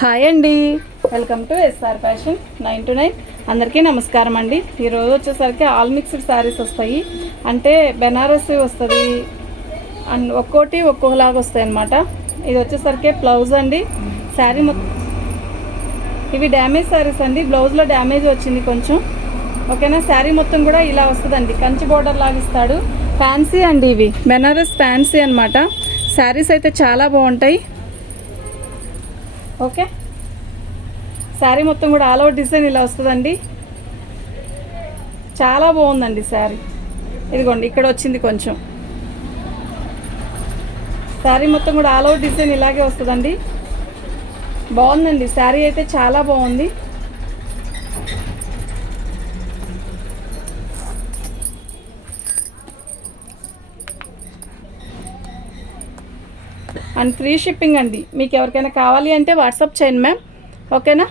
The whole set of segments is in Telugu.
హాయ్ అండి. Welcome to SR fashion nine to nine అందరికీ నమస్కారం అండి. ఈరోజు వచ్చేసరికి ఆల్ మిక్స్డ్ శారీస్ వస్తాయి. అంటే బెనారసి వస్తుంది. అండ్ ఒక్కోటి ఒక్కొక్కలాగా వస్తాయి అనమాట ఇది వచ్చేసరికి బ్లౌజ్ అండి. శారీ మొత్తం ఇవి డ్యామేజ్ శారీస్ అండి. బ్లౌజ్లో డ్యామేజ్ వచ్చింది కొంచెం. ఓకేనా? శారీ మొత్తం కూడా ఇలా వస్తుందండి. కంచి బోర్డర్ లాగా ఇస్తాడు. ఫ్యాన్సీ అండి ఇవి. బెనారస్ ఫ్యాన్సీ అనమాట శారీస్ అయితే చాలా బాగుంటాయి. ఓకే? శారీ మొత్తం కూడా ఆల్ ఓవర్ డిజైన్ ఇలా వస్తుందండి. చాలా బాగుందండి శారీ. ఇదిగోండి ఇక్కడ వచ్చింది కొంచెం. శారీ మొత్తం కూడా ఆల్ ఓవర్ డిజైన్ ఇలాగే వస్తుందండి. బాగుందండి శారీ అయితే చాలా బాగుంది. అండ్ ఫ్రీ షిప్పింగ్ అండి. మీకు ఎవరికైనా కావాలి అంటే వాట్సాప్ చేయండి మ్యామ్. ఓకేనా?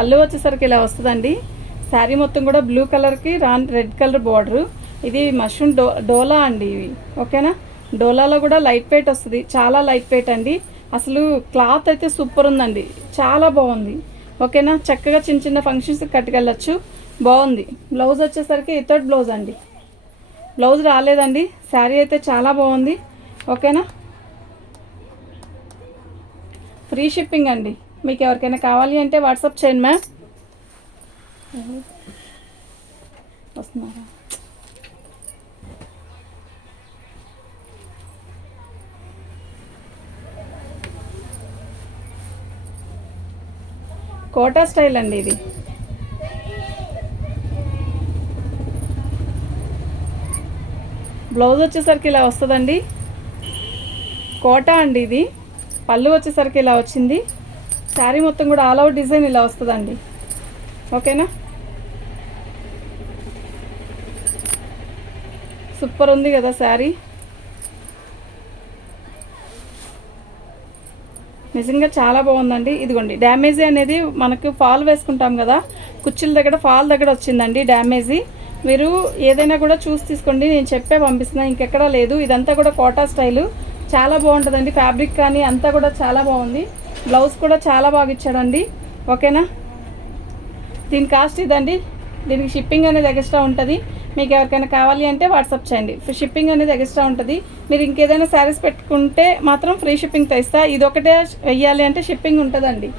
పళ్ళు వచ్చేసరికి ఇలా వస్తుందండి. శారీ మొత్తం కూడా బ్లూ కలర్కి రాన్ రెడ్ కలర్ బార్డరు. ఇది మష్రూమ్ డో డోలా అండి ఇవి. ఓకేనా? డోలాలో కూడా లైట్ వెయిట్ వస్తుంది. చాలా లైట్ వెయిట్ అండి. అసలు క్లాత్ అయితే సూపర్ ఉందండి. చాలా బాగుంది. ఓకేనా? చక్కగా చిన్న చిన్న ఫంక్షన్స్కి కట్టుకెళ్ళచ్చు. బాగుంది. బ్లౌజ్ వచ్చేసరికి ఇతడ్ బ్లౌజ్ అండి. బ్లౌజ్ రాలేదండి. శారీ అయితే చాలా బాగుంది. ఓకేనా? ఫ్రీ షిప్పింగ్ అండి. మీకు ఎవరికైనా కావాలి అంటే వాట్సాప్ చేయండి మ్యామ్. వస్తున్నారా? కోటా స్టైల్ అండి ఇది. బ్లౌజ్ వచ్చేసరికి ఇలా వస్తుందండి. కోటా అండి ఇది. పళ్ళు వచ్చేసరికి ఇలా వచ్చింది. శారీ మొత్తం కూడా ఆల్ అవుట్ డిజైన్ ఇలా వస్తుందండి. ఓకేనా? సూపర్ ఉంది కదా శారీ. నిజంగా చాలా బాగుందండి. ఇదిగోండి డ్యామేజీ అనేది మనకు ఫాల్ వేసుకుంటాం కదా కుర్చీల దగ్గర ఫాల్ దగ్గర వచ్చిందండి డ్యామేజీ. మీరు ఏదైనా కూడా చూసి తీసుకోండి. నేను చెప్పే పంపిస్తున్నా ఇంకెక్కడా లేదు. ఇదంతా కూడా కోటా స్టైలు. చాలా బాగుంటుందండి. ఫ్యాబ్రిక్ కానీ అంతా కూడా చాలా బాగుంది. బ్లౌజ్ కూడా చాలా బాగా ఇచ్చాడండి. ఓకేనా? దీని కాస్ట్ ఇదండి. దీనికి షిప్పింగ్ అనేది ఎక్స్ట్రా ఉంటుంది. మీకు ఎవరికైనా కావాలి అంటే వాట్సాప్ చేయండి. షిప్పింగ్ అనేది ఎక్స్ట్రా ఉంటుంది. మీరు ఇంకేదైనా శారీస్ పెట్టుకుంటే మాత్రం ఫ్రీ షిప్పింగ్ తెస్తా. ఇది ఒకటే వెయ్యాలి అంటే షిప్పింగ్ ఉంటుందండి.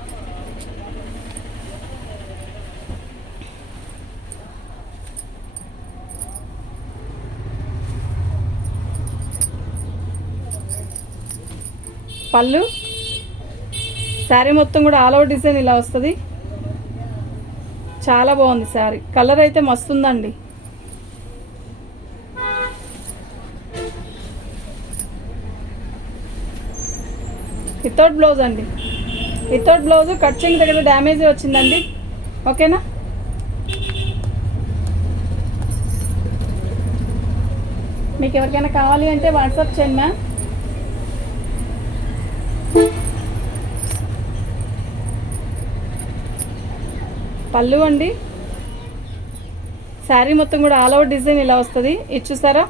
పళ్ళు శారీ మొత్తం కూడా ఆల్ ఓవర్ డిజైన్ ఇలా వస్తుంది. చాలా బాగుంది శారీ. కలర్ అయితే మస్తు ఉందండి వితౌట్ బ్లౌజ్ అండి. వితౌట్ బ్లౌజ్ కట్చింగ్ దగ్గర డ్యామేజ్ వచ్చిందండి. ఓకేనా? మీకు ఎవరికైనా కావాలి అంటే వాట్సాప్ చేయండి మ్యామ్. పళ్ళు అండి. శారీ మొత్తం కూడా ఆల్ ఓవర్ డిజైన్ ఇలా వస్తుంది. ఇది చూసారా?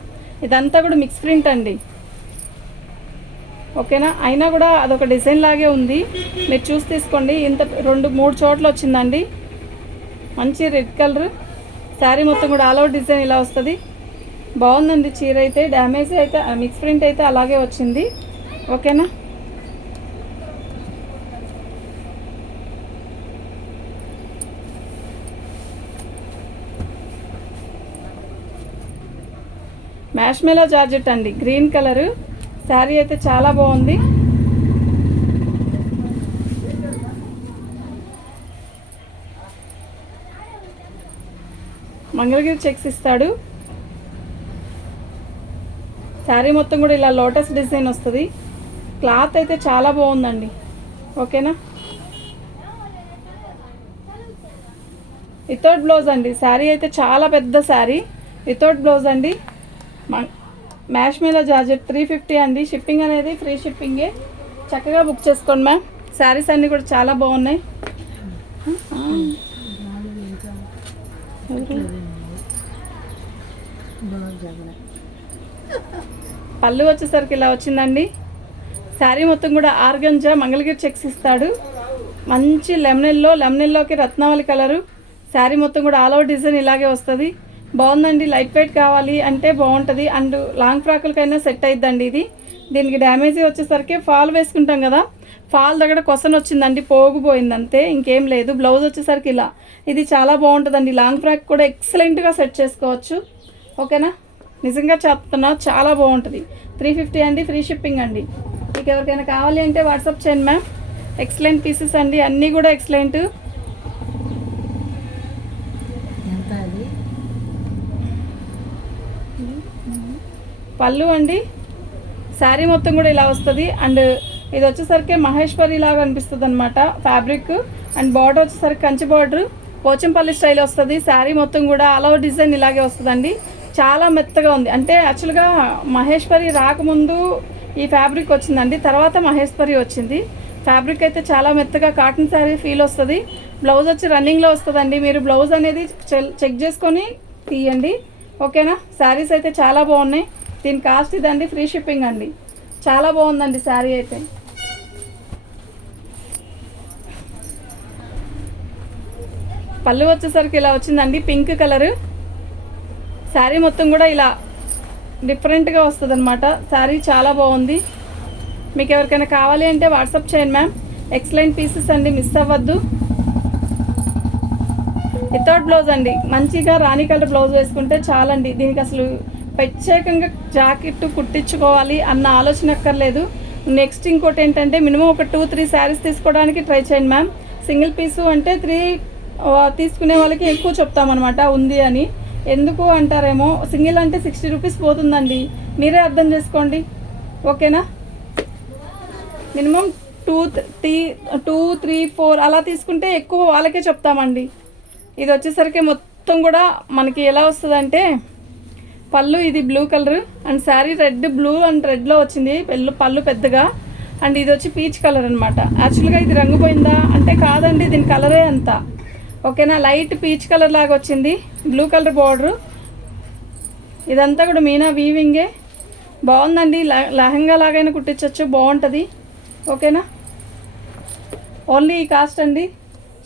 ఇదంతా కూడా మిక్స్ ప్రింట్ అండి. ఓకేనా? అయినా కూడా అదొక డిజైన్ లాగే ఉంది. మీరు చూసి తీసుకోండి. ఇంత రెండు మూడు చోట్ల వచ్చిందండి. మంచి రెడ్ కలర్. శారీ మొత్తం కూడా ఆల్ ఓవర్ డిజైన్ ఇలా వస్తుంది. బాగుందండి చీర అయితే. డ్యామేజ్ అయితే మిక్స్ ప్రింట్ అయితే అలాగే వచ్చింది. ఓకేనా? మ్యాష్మెలో జార్జెట్ అండి. గ్రీన్ కలరు శారీ అయితే చాలా బాగుంది. మంగళగిరి చెక్స్ ఇస్తాడు. శారీ మొత్తం కూడా ఇలా లోటస్ డిజైన్ వస్తుంది. క్లాత్ అయితే చాలా బాగుందండి. ఓకేనా? వితౌట్ బ్లౌజ్ అండి. శారీ అయితే చాలా పెద్ద శారీ వితౌట్ బ్లౌజ్ అండి. మ్యాష్ మీద జార్జెట్ త్రీ ఫిఫ్టీ అండి. షిప్పింగ్ అనేది ఫ్రీ షిప్పింగే చక్కగా బుక్ చేసుకోండి మ్యామ్ శారీస్ అన్నీ కూడా చాలా బాగున్నాయి. పళ్ళు వచ్చేసరికి ఇలా వచ్చిందండి. శారీ మొత్తం కూడా ఆర్గంజా మంగళగిరి చెక్స్ ఇస్తాడు. మంచి లెమనెల్లో లెమనెల్లోకి రత్నావళి కలరు శారీ మొత్తం కూడా ఆల్ ఓవర్ డిజైన్ ఇలాగే వస్తుంది. బాగుందండి లైట్ వెయిట్ కావాలి అంటే బాగుంటుంది. అండ్ లాంగ్ ఫ్రాకులకైనా సెట్ అయిద్దండి ఇది. దీనికి డ్యామేజ్ వచ్చేసరికి ఫాల్ వేసుకుంటాం కదా. ఫాల్ దగ్గర కొసన్ వచ్చిందండి పోగుపోయింది అంతే ఇంకేం లేదు. బ్లౌజ్ వచ్చేసరికి ఇలా. ఇది చాలా బాగుంటుందండి. లాంగ్ ఫ్రాక్ కూడా ఎక్సలెంట్గా సెట్ చేసుకోవచ్చు. ఓకేనా? నిజంగా చెప్తున్నా చాలా బాగుంటుంది. త్రీ ఫిఫ్టీ అండి ఫ్రీ షిప్పింగ్ అండి. మీకు ఎవరికైనా కావాలి అంటే వాట్సాప్ చేయండి మ్యామ్ ఎక్సలెంట్ పీసెస్ అండి అన్నీ కూడా ఎక్సలెంట్ పళ్ళు అండి. శారీ మొత్తం కూడా ఇలా వస్తుంది. అండ్ ఇది వచ్చేసరికి మహేశ్వరి లాగా అనిపిస్తుంది అనమాట ఫ్యాబ్రిక్ అండ్ బార్డర్ వచ్చేసరికి కంచి బార్డర్ పోచంపల్లి స్టైల్ వస్తుంది. శారీ మొత్తం కూడా అలవ డిజైన్ ఇలాగే వస్తుందండి. చాలా మెత్తగా ఉంది. అంటే యాక్చువల్గా మహేశ్వరి రాకముందు ఈ ఫ్యాబ్రిక్ వచ్చిందండి. తర్వాత మహేశ్వరి వచ్చింది. ఫ్యాబ్రిక్ అయితే చాలా మెత్తగా కాటన్ శారీ ఫీల్ వస్తుంది. బ్లౌజ్ వచ్చి రన్నింగ్లో వస్తుందండి. మీరు బ్లౌజ్ అనేది చెల్- చెక్ చేసుకొని తీయండి. ఓకేనా శారీస్ అయితే చాలా బాగున్నాయి. దీని కాస్ట్ ఇదండి ఫ్రీ షిప్పింగ్ అండి. చాలా బాగుందండి శారీ అయితే. పళ్ళు వచ్చేసరికి ఇలా వచ్చిందండి పింక్ కలరు. శారీ మొత్తం కూడా ఇలా డిఫరెంట్గా వస్తుంది అనమాట శారీ చాలా బాగుంది. మీకు ఎవరికైనా కావాలి అంటే వాట్సాప్ చేయండి మ్యామ్. ఎక్సలెంట్ పీసెస్ అండి మిస్ అవ్వద్దు. వితౌట్ బ్లౌజ్ అండి మంచిగా రాణి కలర్ బ్లౌజ్ వేసుకుంటే చాలండి. దీనికి అసలు ప్రత్యేకంగా జాకెట్ కుట్టించుకోవాలి అన్న ఆలోచన అక్కర్లేదు. నెక్స్ట్ ఇంకోటి ఏంటంటే మినిమం ఒక టూ త్రీ శారీస్ తీసుకోవడానికి ట్రై చేయండి మ్యామ్ సింగిల్ పీసు అంటే త్రీ తీసుకునే వాళ్ళకి ఎక్కువ చెప్తామన్నమాట ఉంది అని. ఎందుకు అంటారేమో సింగిల్ అంటే సిక్స్టీ రూపీస్ పోతుందండి. మీరే అర్థం చేసుకోండి. ఓకేనా? Minimum two three two three four అలా తీసుకుంటే ఎక్కువ వాళ్ళకే చెప్తామండి. ఇది వచ్చేసరికి మొత్తం కూడా మనకి ఎలా వస్తుందంటే పళ్ళు ఇది blue colour and sari red blue and రెడ్లో వచ్చింది. పెళ్ళు పళ్ళు పెద్దగా. అండ్ ఇది వచ్చి పీచ్ కలర్ అనమాట యాక్చువల్గా ఇది రంగు పోయిందా? అంటే కాదండి దీని కలరే అంత. ఓకేనా లైట్ పీచ్ కలర్ లాగా వచ్చింది. బ్లూ కలర్ బార్డరు ఇదంతా కూడా మీనా వీవింగే బాగుందండి. లెహంగా లాగైనా కుట్టించవచ్చు బాగుంటుంది. ఓకేనా ఓన్లీ ఈ కాస్ట్ అండి.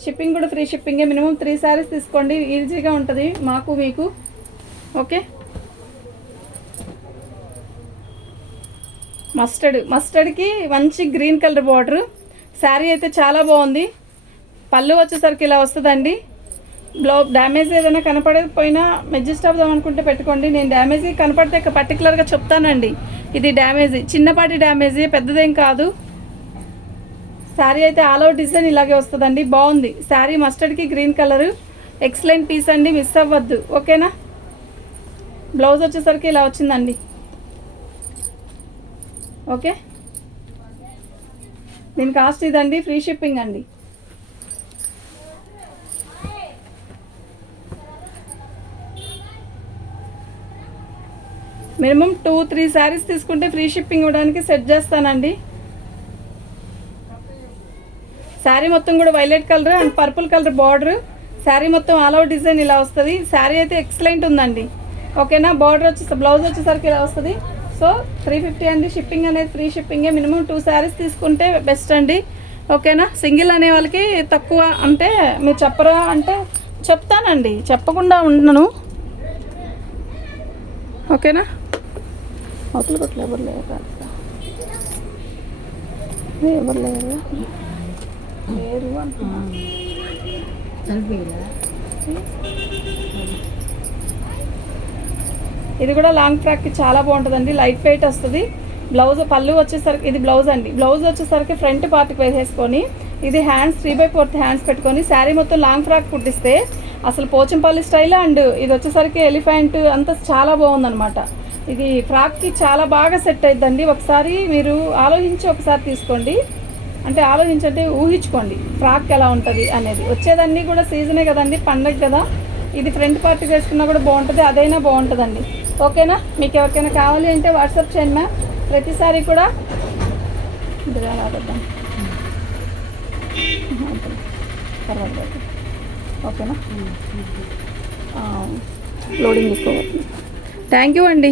షిప్పింగ్ కూడా ఫ్రీ షిప్పింగే మినిమం త్రీ శారీస్ తీసుకోండి. ఈజీగా ఉంటుంది మాకు మీకు. Okay mustard. మస్టర్డ్కి మంచి గ్రీన్ కలర్ బార్డర్. శారీ అయితే చాలా బాగుంది. పళ్ళు వచ్చేసరికి ఇలా వస్తుందండి. బ్లౌ డ్యామేజ్ ఏదైనా కనపడకపోయినా అడ్జస్ట్ అవుదాం అనుకుంటే పెట్టుకోండి. నేను డ్యామేజ్ కనపడితే పర్టికులర్గా చెప్తానండి. ఇది డ్యామేజ్. చిన్నపాటి డ్యామేజ్ పెద్దదేం కాదు. శారీ అయితే ఆల్ అవుట్ డిజైన్ ఇలాగే వస్తుందండి. బాగుంది. శారీ మస్టర్డ్కి గ్రీన్ కలరు. ఎక్సలెంట్ పీస్ అండి. మిస్ అవ్వద్దు. ఓకేనా? బ్లౌజ్ వచ్చేసరికి ఇలా వచ్చిందండి. ఓకే? దీని కాస్ట్ ఇదండి ఫ్రీ షిప్పింగ్ అండి. మినిమం టూ త్రీ శారీస్ తీసుకుంటే ఫ్రీ షిప్పింగ్ ఇవ్వడానికి సెట్ చేస్తానండి. శారీ మొత్తం కూడా violet colour and purple colour border. Sari మొత్తం ఆల్ అవుట్ డిజైన్ ఇలా వస్తుంది. శారీ అయితే ఎక్సలెంట్ ఉందండి. ఓకేనా? బార్డర్ వచ్చేసి బ్లౌజ్ వచ్చేసరికి ఇలా వస్తుంది. సో త్రీ ఫిఫ్టీ అండి. షిప్పింగ్ అనేది ఫ్రీ షిప్పింగే మినిమం టూ శారీస్ తీసుకుంటే బెస్ట్ అండి. ఓకేనా సింగిల్ అనే వాళ్ళకి తక్కువ అంటే మీరు చెప్పరా అంటే చెప్తానండి. చెప్పకుండా ఉండను. ఓకేనా అవతల కొట్లు ఎవరు లేరు? ఎవరు లేరు? లేరు అంటున్నా. ఇది కూడా లాంగ్ ఫ్రాక్కి చాలా బాగుంటుందండి. లైట్ వెయిట్ వస్తుంది. బ్లౌజ్ పళ్ళు వచ్చేసరికి ఇది బ్లౌజ్ అండి. బ్లౌజ్ వచ్చేసరికి ఫ్రంట్ పార్ట్కి వేసేసుకొని ఇది hands three by fourth hands పెట్టుకొని శారీ మొత్తం లాంగ్ ఫ్రాక్ కుట్టిస్తే అసలు పోచంపల్లి స్టైల్ అండ్ ఇది వచ్చేసరికి ఎలిఫెంట్ అంతా చాలా బాగుందన్నమాట. ఇది ఫ్రాక్కి చాలా బాగా సెట్ అయిద్దండి. ఒకసారి మీరు ఆలోచించి ఒకసారి తీసుకోండి. అంటే ఆలోచించండి ఊహించుకోండి. ఫ్రాక్ ఎలా ఉంటుంది అనేది. వచ్చేదన్నీ కూడా సీజనే కదండి పండగ కదా. ఇది ఫ్రంట్ పార్టీ చేసుకున్నా కూడా బాగుంటుంది అదైనా బాగుంటుందండి. ఓకేనా? మీకు ఎవరికైనా కావాలి అంటే వాట్సాప్ చేయండి మ్యామ్. ప్రతిసారి కూడా ఇదిగా రాగద్దాం పర్వాలేదు. ఓకేనా? లోడింగ్ ఎక్కువ థ్యాంక్ యూ అండి.